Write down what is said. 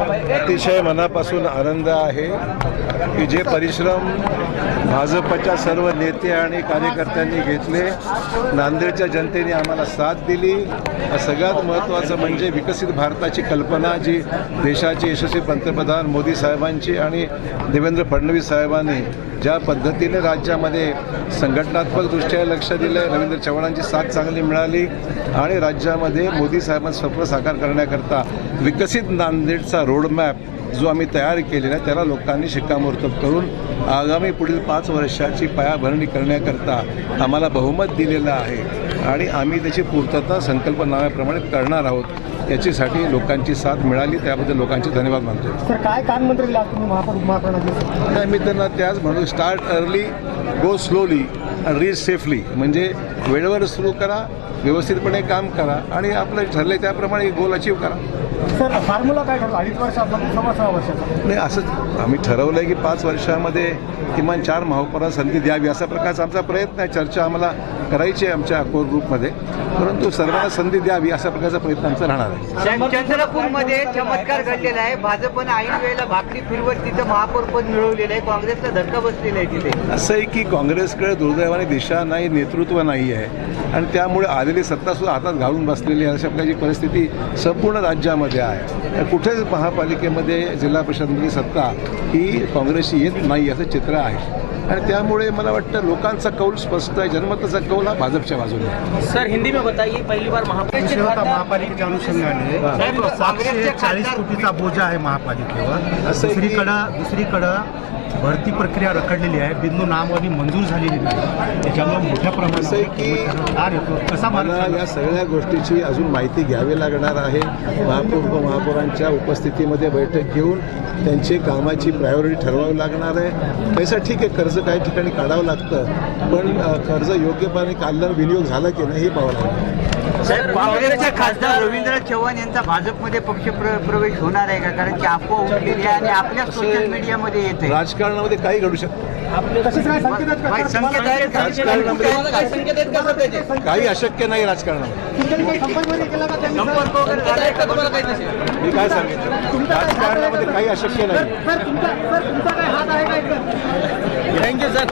अतिशय मनापासून आनंद आहे की जे परिश्रम भाजपच्या सर्व नेते आणि कार्यकर्त्यांनी घेतले, नांदेडच्या जनतेने आम्हाला साथ दिली. सगळ्यात महत्त्वाचं म्हणजे विकसित भारताची कल्पना जी देशाचे यशस्वी पंतप्रधान मोदी साहेबांची आणि देवेंद्र फडणवीस साहेबांनी ज्या पद्धतीने राज्यामध्ये संघटनात्मकदृष्ट्या लक्ष दिलं, रवींद्र चव्हाणांची साथ चांगली मिळाली आणि राज्यामध्ये मोदी साहेबांचं स्वप्न साकार करण्याकरता विकसित नांदेडचा रोडमॅप जो आम्ही तयार केलेला आहे त्याला लोकांनी शिक्कामोर्तब करून आगामी पुढील 5 वर्षाची पायाभरणी करण्याकरता आम्हाला बहुमत दिलेलं आहे आणि आम्ही त्याची पूर्तता संकल्पनाम्याप्रमाणे करणार आहोत. याच्यासाठी लोकांची साथ मिळाली, त्याबद्दल लोकांचे धन्यवाद मानतो. सर, काय कान मंत्री तुम्ही महापौर नाही, मी त्यांना त्याच म्हणून स्टार्ट अर्ली, गो स्लोली आणि रीच सेफली, म्हणजे वेळेवर सुरू करा, व्यवस्थितपणे काम करा आणि आपलं ठरले त्याप्रमाणे गोल अचीव करा. सर, फॉर्म्युला काय ठरला? 2.5 वर्षात 6 वर्षाचा? नाही, असंच आम्ही ठरवलं आहे की 5 वर्षामध्ये किमान 4 महापौरांना संधी द्यावी असा प्रकारचा आमचा प्रयत्न आहे. चर्चा आम्हाला करायची आहे आमच्या कोर ग्रुपमध्ये, परंतु सर्वांना संधी द्यावी अशा प्रकारचा प्रयत्न आमचा राहणार आहे. चंद्रपूरमध्ये चमत्कार घडलेला आहे. भाजपनं ऐन वेळेला भाकरी फिरवत तिथं महापौर पद मिळवलेलं आहे. काँग्रेसला धक्का बसलेला आहे तिथे. असं आहे की काँग्रेसकडे दुर्दैवाने दिशा नाही, नेतृत्व नाही आहे आणि त्यामुळे आलेली सत्तासुद्धा हातात घालून बसलेली आहे. अशा प्रकारची परिस्थिती संपूर्ण राज्यामध्ये आहे. कुठेच महापालिकेमध्ये जिल्हा परिषदमधली सत्ता ही काँग्रेसची येत नाही असं चित्र आहे आणि त्यामुळे मला वाटतं लोकांचा कौल स्पष्ट आहे. जनमताचा कौल हा भाजपच्या बाजूने आहे. सर, हिंदी में बताइए, पहली बार महापालिकेच्या अनुषंगाने 740 कोटीचा बोजा आहे महापालिकेवर. दुसरीकडं भरती प्रक्रिया रखडलेली आहे, बिंदू नामवादी मंजूर झालेली नाही. त्याच्यामुळे मोठ्या प्रमाणात कसा मला या सगळ्या गोष्टीची अजून माहिती घ्यावी लागणार आहे. महापौरांच्या उपस्थितीमध्ये बैठक घेऊन त्यांची कामाची प्रायोरिटी ठरवावी लागणार आहे. पैसा ठीक आहे, कर्ज काही ठिकाणी काढावं लागतं, पण कर्ज योग्यपणे काढल्यावर विनियोग झाला की नाही हे पाहावं लागतं. काँग्रेसचे खासदार रवींद्र चव्हाण यांचा भाजपमध्ये पक्ष प्रवेश होणार आहे का? कारण की अफवा उठलेली आहे आणि आपल्या सोशल मीडियामध्ये येते. राजकारणामध्ये काही घडू शकतं. काही अशक्य नाही राजकारणामध्ये. मी काय सांगितलं, राजकारणामध्ये काही अशक्य नाही. Thank you sir.